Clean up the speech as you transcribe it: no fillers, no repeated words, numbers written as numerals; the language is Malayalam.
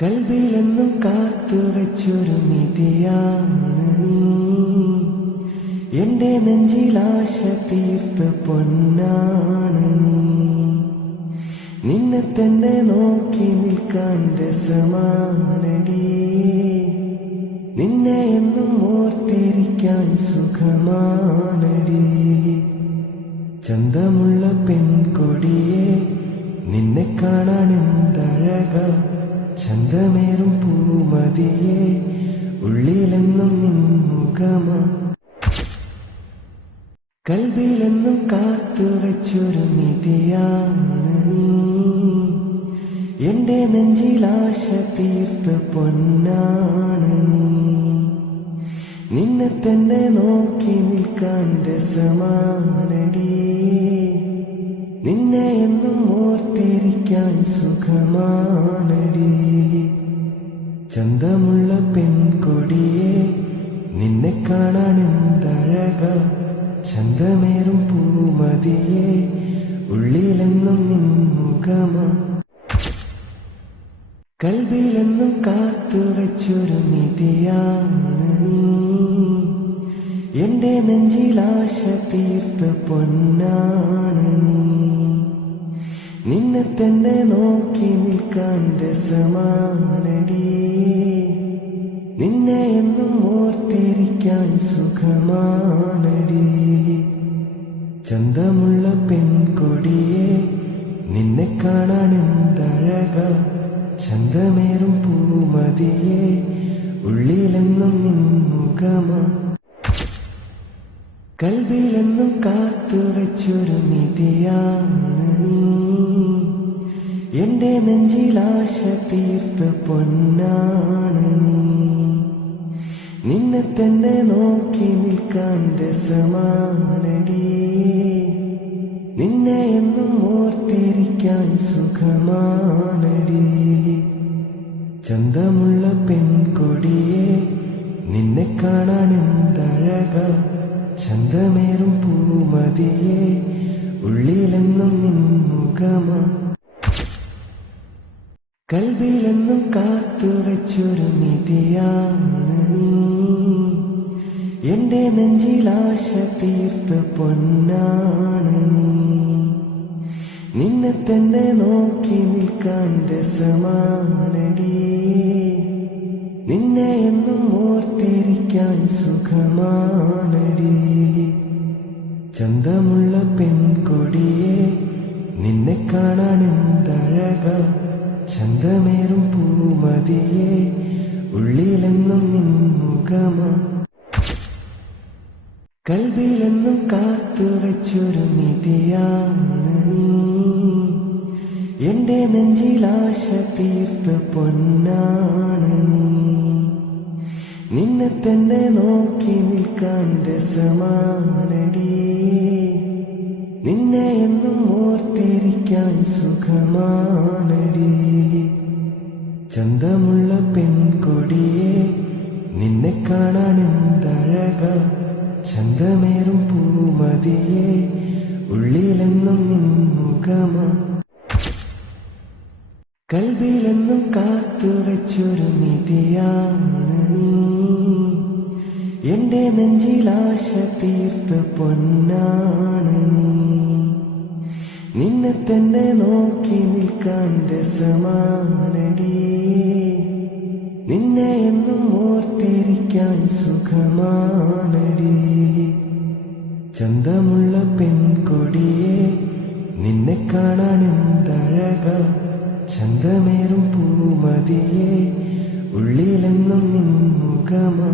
കൽബിലെന്നും കാത്തുവെച്ചൊരു നിധിയാണ് നീ, എന്റെ നെഞ്ചിലാശ തീർത്ത പൊന്നാണ് നീ. നിന്നെ തന്നെ നോക്കി നിൽക്കാൻ രസമാണടി, നിന്നെ എന്നും ഓർത്തിരിക്കാൻ സുഖമാണടി. ചന്തമുള്ള പെൺകൊടിയെ നിന്നെ കാണാൻ എന്തഴക, ചന്തമേറും പൂമതിയെ ഉള്ളിലെന്നും നിൻമുഖമാ. കൽബിലെന്നും കാത്തുവെച്ചൊരു നിധിയാണ് നീ, എന്റെ നെഞ്ചിലാശ തീർത്ത പൊന്നാണ് നീ. നിന്നെ തന്നെ നോക്കി നിൽക്കാൻ രസമാണടി, നിന്നെ എന്നും ഓർത്തിരിക്കാൻ സുഖമാണടി. ചന്തമുള്ള പെൺകൊടിയെ നിന്നെ കാണാൻ എന്തഴക, ചന്തമേറും പൂമതിയെ ഉള്ളിലെന്നും നിൻമുഖമാ. കൽബിലെന്നും കാത്തുവെച്ചൊരു നിധിയാണ് നീ, എന്റെ നെഞ്ചിലാശ തീർത്ത പൊന്നാണ് നീ. നിന്നെ തന്നെ നോക്കി നിൽക്കാൻ രസമാണടി, നിന്നെ എന്നും ഓർത്തിരിക്കാൻ സുഖമാണടി. ചന്തമുള്ള പെൺകൊടിയെ നിന്നെ കാണാൻ എന്തഴക, ചന്തമേറും പൂമതിയെ ഉള്ളിലെന്നും നിൻമുഖമാ. കൽബിലെന്നും കാത്തുവെച്ചൊരു നിധിയാണ് നീ, എന്റെ നെഞ്ചിലാശ തീർത്ത പൊന്നാണ് നീ. നിന്നെ തന്നെ നോക്കി നിൽക്കാൻ രസമാണടി, നിന്നെ എന്നും ഓർത്തിരിക്കാൻ സുഖമാണടി. ചന്തമുള്ള പെൺകൊടിയെ നിന്നെ കാണാൻ എന്തഴക, ചന്തമേറും പൂമതിയെ ഉള്ളിലെന്നും നിൻമുഖമാ. കൽബിലെന്നും കാത്തുവെച്ചൊരു നിധിയാണ് നീ, എന്റെ നെഞ്ചിലാശ തീർത്ത പൊന്നാണ് നീ. നിന്നെ തന്നെ നോക്കി നിൽക്കാൻ രസമാണടി, നിന്നെ എന്നും ഓർത്തിരിക്കാൻ സുഖമാണടി. ചന്തമുള്ള പെൺകൊടിയെ നിന്നെ കാണാൻ എന്തഴക, ചന്തമേറും പൂമതിയെ ഉള്ളിലെന്നും നിൻമുഖമാ. കൽബിലെന്നും കാത്തുവെച്ചൊരു നിധിയാണ് നീ, എന്റെ നെഞ്ചിലാശ തീർത്ത പൊന്നാണ് നീ. നിന്നെ തന്നെ നോക്കി നിൽക്കാൻ രസമാണടി, നിന്നെ എന്നും ഓർത്തിരിക്കാൻ സുഖമാണടി. ചന്തമുള്ള പെൺകൊടിയെ നിന്നെ കാണാൻ എന്തഴക, ചന്തമേറും പൂമതിയെ ഉള്ളിലെന്നും നിൻമുഖമാ. കൽബിലെന്നും കാത്തുവെച്ചൊരു നിധിയാണ് നീ, എന്റെ നെഞ്ചിലാശ തീർത്ത പൊന്നാണ് നീ. നിന്നെ തന്നെ നോക്കി നിൽക്കാൻ രസമാണടി, നിന്നെ എന്നും ഓർത്തിരിക്കാൻ സുഖമാണടി. ചന്തമുള്ള പെൺകൊടിയെ നിന്നെ കാണാൻ എന്തഴക, ചന്തമേറും പൂമതിയെ ഉള്ളിലെന്നും നിൻമുഖമാ.